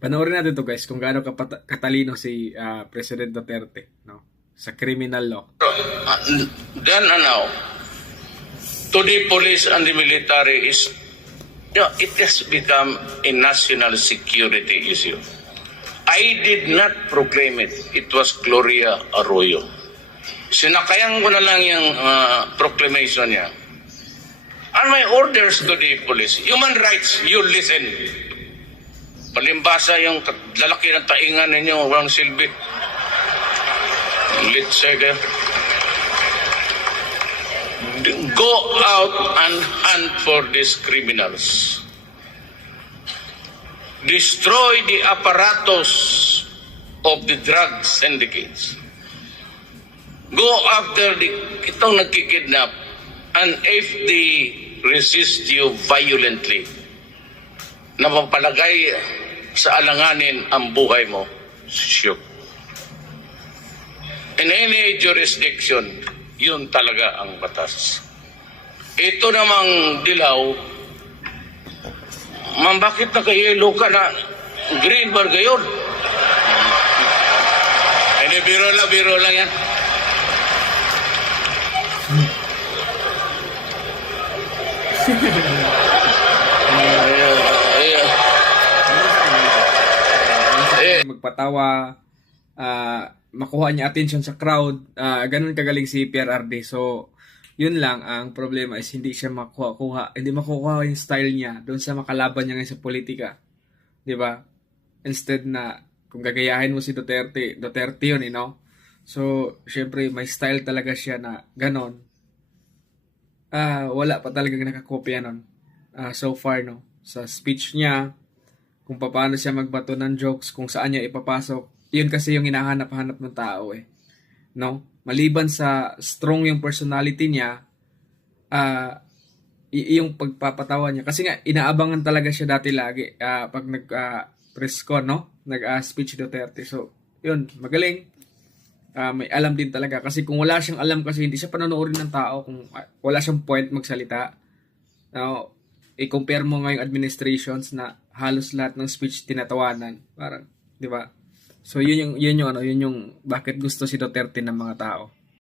Panoorin natin to guys kung gaano katalino si President Duterte, no? Sa criminal law. Then and now, to the police and the military is, it has become a national security issue. I did not proclaim it. It was Gloria Arroyo. Sinakayan ko na lang yung proclamation niya. And my orders to the police, human rights, you listen. Palimbasa yung lalaki ng taingan ninyo, walang silbi. Litseger. Go out and hunt for these criminals. Destroy the apparatus of the drug syndicates. Go after itong nagkikidnap, and if they resist you violently, na mapalagay sa alanganin ang buhay mo, shoot. In any jurisdiction, yun talaga ang batas. Ito namang dilaw, ma'am, bakit naka-yellow ka na? Green ba gayon? Hindi, biro lang yan. Magpatawa, makuha niya attention sa crowd, ganun kagaling si PRRD. So, yun lang, ang problema is hindi siya hindi makukuha yung style niya doon sa makalaban niya ngayon sa politika. 'Di ba? Instead na, kung gagayahin mo si Duterte yun, you know? So, syempre, may style talaga siya na ganon. Wala pa talagang nakakopya nun. So far, no? Sa speech niya, kung paano siya magbato ng jokes, kung saan niya ipapasok, yun kasi yung hinahanap-hanap ng tao eh. No? Maliban sa strong yung personality niya, yung pagpapatawa niya. Kasi nga, inaabangan talaga siya dati lagi pag nag-press con, no? Nag-speech Duterte. So, yun, magaling. May alam din talaga. Kasi kung wala siyang alam kasi hindi siya panonoorin ng tao, kung wala siyang point magsalita. Now, i-compare mo ngayong administrations na halos lahat ng speech tinatawanan. Parang, di ba? So, yun yung bakit gusto si Duterte ng mga tao.